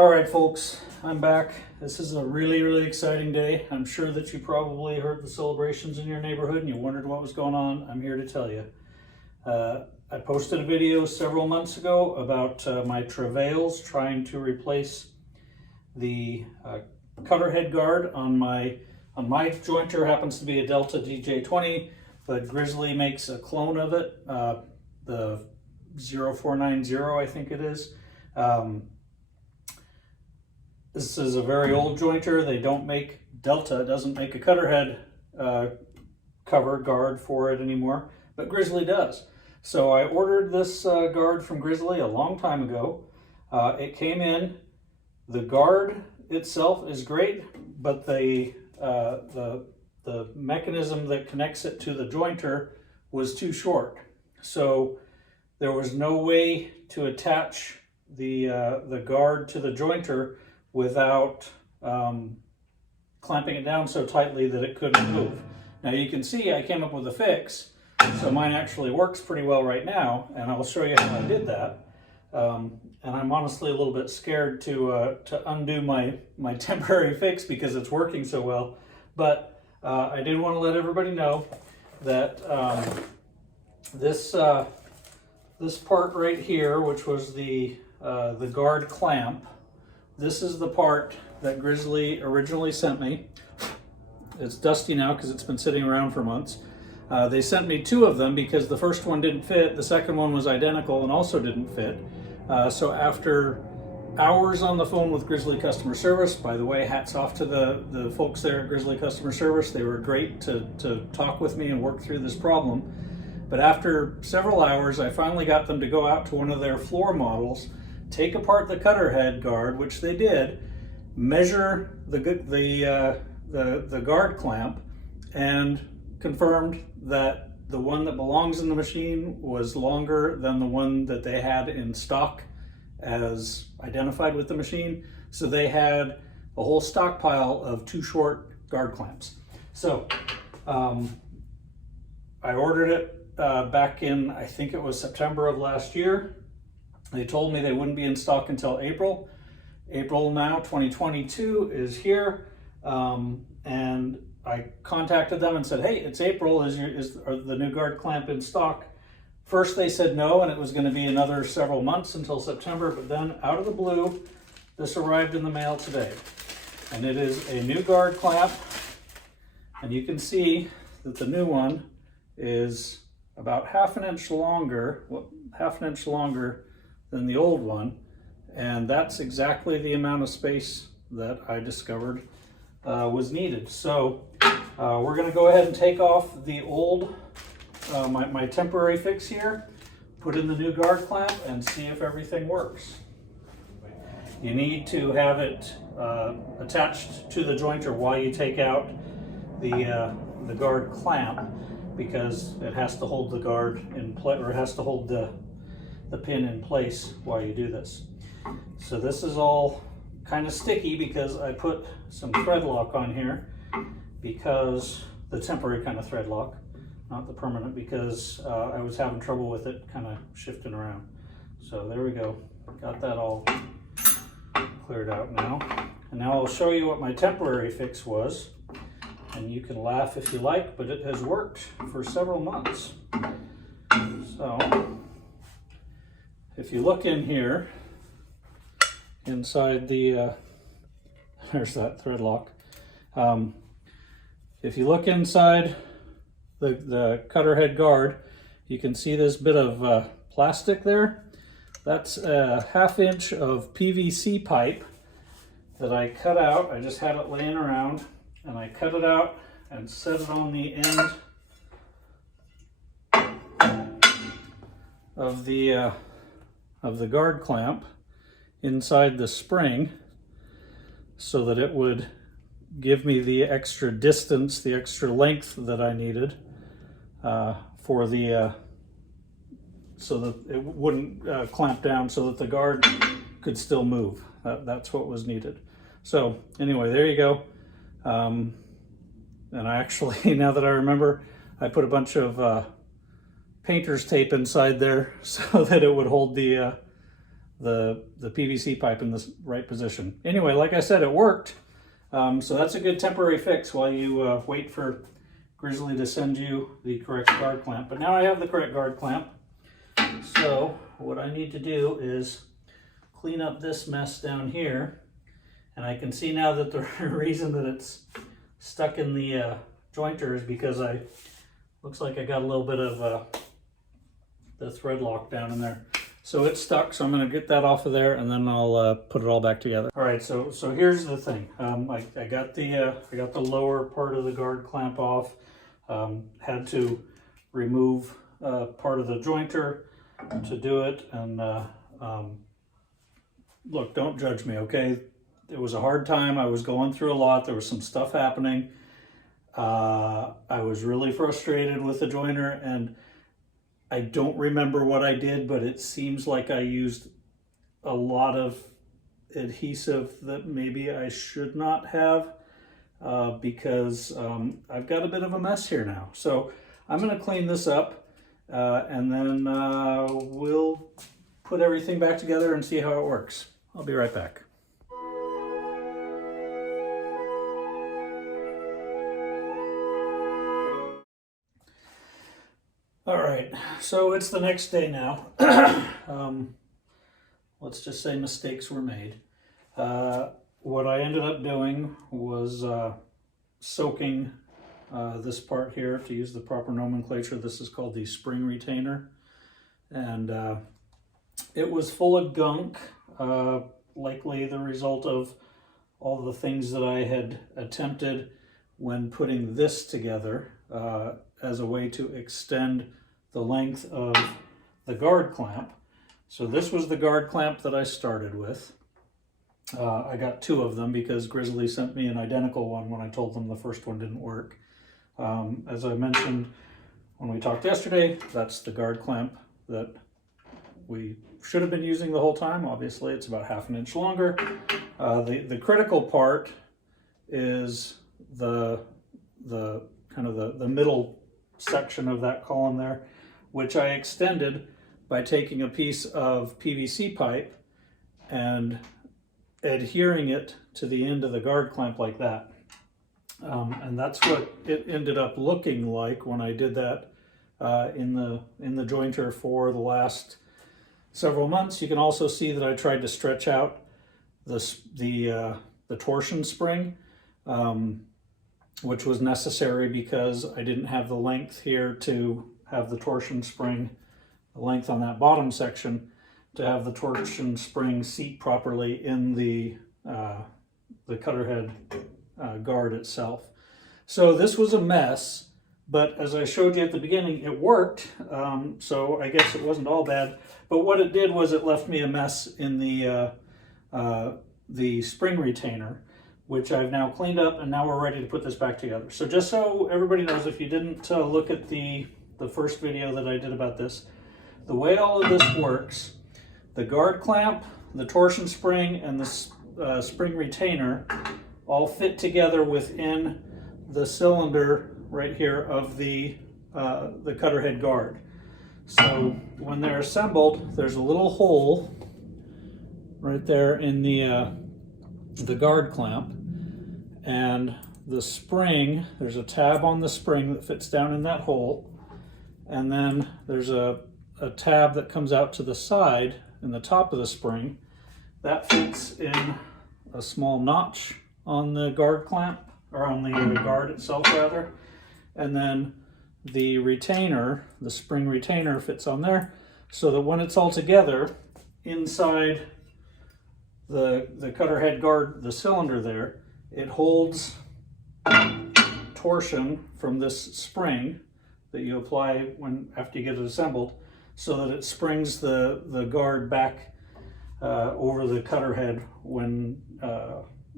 All right, folks, I'm back. This is a really exciting day. I'm sure that you probably heard the celebrations in your neighborhood and you wondered what was going on. I'm here to tell you. I posted a video several months ago about my travails trying to replace the cutter head guard on my jointer. Happens to be a Delta DJ-20, but Grizzly makes a clone of it, the G0490, I think it is. This is a very old jointer. They don't make, Delta doesn't make a cutter head cover guard for it anymore, but Grizzly does. So I ordered this guard from Grizzly a long time ago. It came in. The guard itself is great, but the mechanism that connects it to the jointer was too short. So there was no way to attach the guard to the jointer without clamping it down so tightly that it couldn't move. Now you can see I came up with a fix, so mine actually works pretty well right now, and I'll show you how I did that. And I'm honestly a little bit scared to undo my temporary fix because it's working so well. But I did want to let everybody know that this part right here, which was the guard clamp, this is the part that Grizzly originally sent me. It's dusty now because it's been sitting around for months. They sent me two of them because the first one didn't fit, the second one was identical and also didn't fit. So after hours on the phone with Grizzly customer service, by the way, hats off to the folks there at Grizzly customer service. They were great to talk with me and work through this problem. But after several hours, I finally got them to go out to one of their floor models, take apart the cutter head guard, which they did, measure the guard clamp, and confirmed that the one that belongs in the machine was longer than the one that they had in stock as identified with the machine. So they had a whole stockpile of too short guard clamps. So I ordered it back in, I think it was September of last year. They told me they wouldn't be in stock until April. April now, 2022 is here. And I contacted them and said, hey, it's April, is the new guard clamp in stock? First they said no, and it was going to be another several months until September, but then out of the blue, this arrived in the mail today. And it is a new guard clamp, and you can see that the new one is about half an inch longer than the old one, and that's exactly the amount of space that I discovered was needed. So we're going to go ahead and take off the old, my temporary fix here, put in the new guard clamp, and see if everything works. You need to have it attached to the jointer while you take out the guard clamp, because it has to hold the guard in place, or it has to hold the pin in place while you do this. So this is all kind of sticky because I put some thread lock on here, because the temporary kind of thread lock, not the permanent, because I was having trouble with it kind of shifting around. So there we go, got that all cleared out now. And now I'll show you what my temporary fix was, and you can laugh if you like, but it has worked for several months. So if you look in here, inside the, there's that thread lock. If you look inside the cutter head guard, you can see this bit of plastic there. That's a ½ inch of PVC pipe that I cut out. I just had it laying around, and I cut it out and set it on the end of the guard clamp inside the spring, so that it would give me the extra distance, the extra length that I needed for the so that it wouldn't clamp down, so that the guard could still move. That's what was needed. So anyway, there you go. And I actually, now that I remember, I put a bunch of painter's tape inside there so that it would hold the the PVC pipe in the right position. Anyway, like I said, it worked. So that's a good temporary fix while you wait for Grizzly to send you the correct guard clamp. But now I have the correct guard clamp. So what I need to do is clean up this mess down here. And I can see now that the reason that it's stuck in the jointer is because looks like I got a little bit of the thread lock down in there. So it's stuck, so I'm going to get that off of there, and then I'll put it all back together. All right, so here's the thing. I got the lower part of the guard clamp off. Had to remove part of the jointer to do it, and look, don't judge me, okay? It was a hard time. I was going through a lot. There was some stuff happening. I was really frustrated with the jointer, and I don't remember what I did, but it seems like I used a lot of adhesive that maybe I should not have because I've got a bit of a mess here now. So I'm going to clean this up and then we'll put everything back together and see how it works. I'll be right back. All right, so it's the next day now. Let's just say mistakes were made. What I ended up doing was soaking this part here, to use the proper nomenclature. This is called the spring retainer. And it was full of gunk, likely the result of all the things that I had attempted when putting this together as a way to extend the length of the guard clamp. So this was the guard clamp that I started with. I got two of them because Grizzly sent me an identical one when I told them the first one didn't work. As I mentioned when we talked yesterday, that's the guard clamp that we should have been using the whole time. Obviously, it's about ½ inch longer. The critical part is the kind of the middle section of that column there, which I extended by taking a piece of PVC pipe and adhering it to the end of the guard clamp like that. And that's what it ended up looking like when I did that in the jointer for the last several months. You can also see that I tried to stretch out the torsion spring, which was necessary because I didn't have the length here to have the torsion spring, the length on that bottom section, to have the torsion spring seat properly in the cutter head guard itself. So this was a mess, but as I showed you at the beginning, it worked. So I guess it wasn't all bad, but what it did was it left me a mess in the spring retainer, which I've now cleaned up, and now we're ready to put this back together. So just so everybody knows, if you didn't look at the first video that I did about this, the way all of this works, the guard clamp, the torsion spring, and the spring retainer all fit together within the cylinder right here of the cutter head guard. So when they're assembled, there's a little hole right there in the guard clamp, and the spring, there's a tab on the spring that fits down in that hole, and then there's a tab that comes out to the side in the top of the spring that fits in a small notch on the guard clamp, or on the guard itself rather, and then the retainer, the spring retainer, fits on there, so that when it's all together inside the cutter head guard, the cylinder there, it holds torsion from this spring that you apply after you get it assembled, so that it springs the guard back over the cutter head when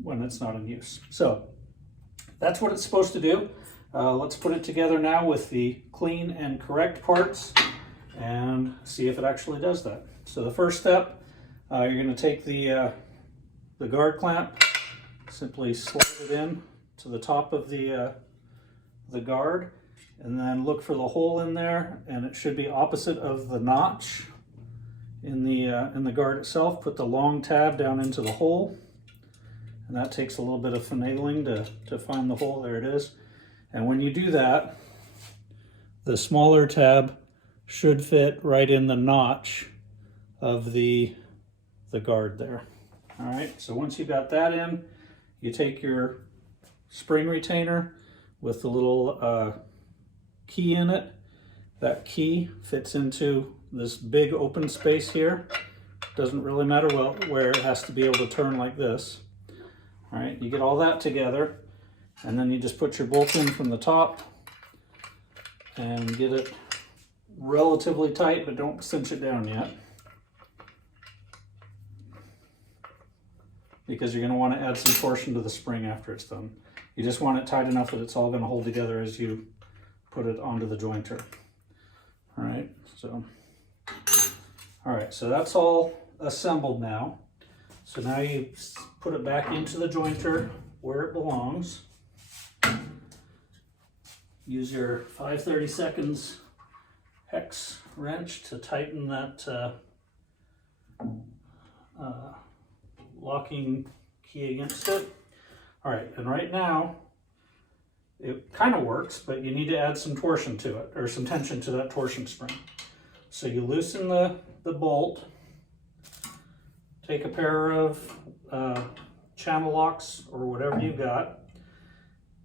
it's not in use. So that's what it's supposed to do. Let's put it together now with the clean and correct parts and see if it actually does that. So the first step, you're going to take the guard clamp, simply slide it in to the top of the guard, and then look for the hole in there, and it should be opposite of the notch in the guard itself. Put the long tab down into the hole, and that takes a little bit of finagling to find the hole. There it is. And when you do that, the smaller tab should fit right in the notch of the guard there. All right, so once you got that in, you take your spring retainer with the little key in it. That key fits into this big open space here. Doesn't really matter where it has to be able to turn like this. All right, you get all that together, and then you just put your bolt in from the top and get it relatively tight, but don't cinch it down yet, because you're going to want to add some torsion to the spring after it's done. You just want it tight enough that it's all going to hold together as you put it onto the jointer. All right, so that's all assembled now. So now you put it back into the jointer where it belongs. Use your 5/32 hex wrench to tighten that locking key against it. All right, and right now it kind of works, but you need to add some torsion to it, or some tension to that torsion spring. So you loosen the bolt, take a pair of channel locks or whatever you've got,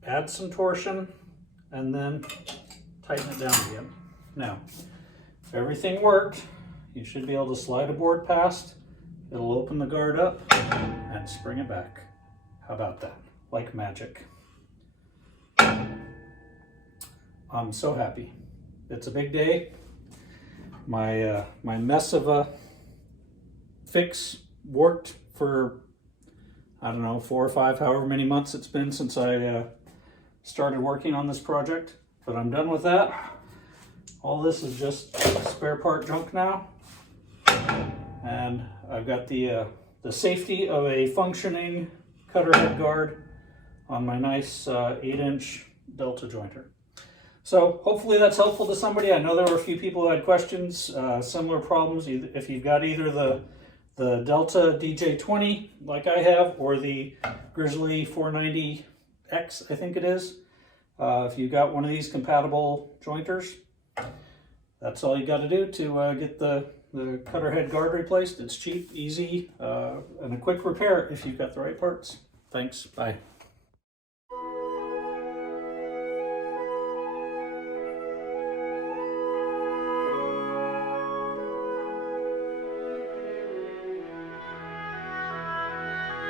add some torsion, and then tighten it down again. Now, if everything worked, you should be able to slide a board past. It'll open the guard up and spring it back. How about that? Like magic. I'm so happy. It's a big day. My mess of a fix worked for, I don't know, 4 or 5, however many months it's been since I started working on this project. But I'm done with that. All this is just spare part junk now. And I've got the safety of a functioning cutter head guard on my nice 8-inch Delta jointer. So hopefully that's helpful to somebody. I know there were a few people who had questions, similar problems. If you've got either the Delta DJ-20 like I have, or the Grizzly 490X, I think it is. If you've got one of these compatible jointers, that's all you got to do to get the cutter head guard replaced. It's cheap, easy, and a quick repair if you've got the right parts. Thanks, bye.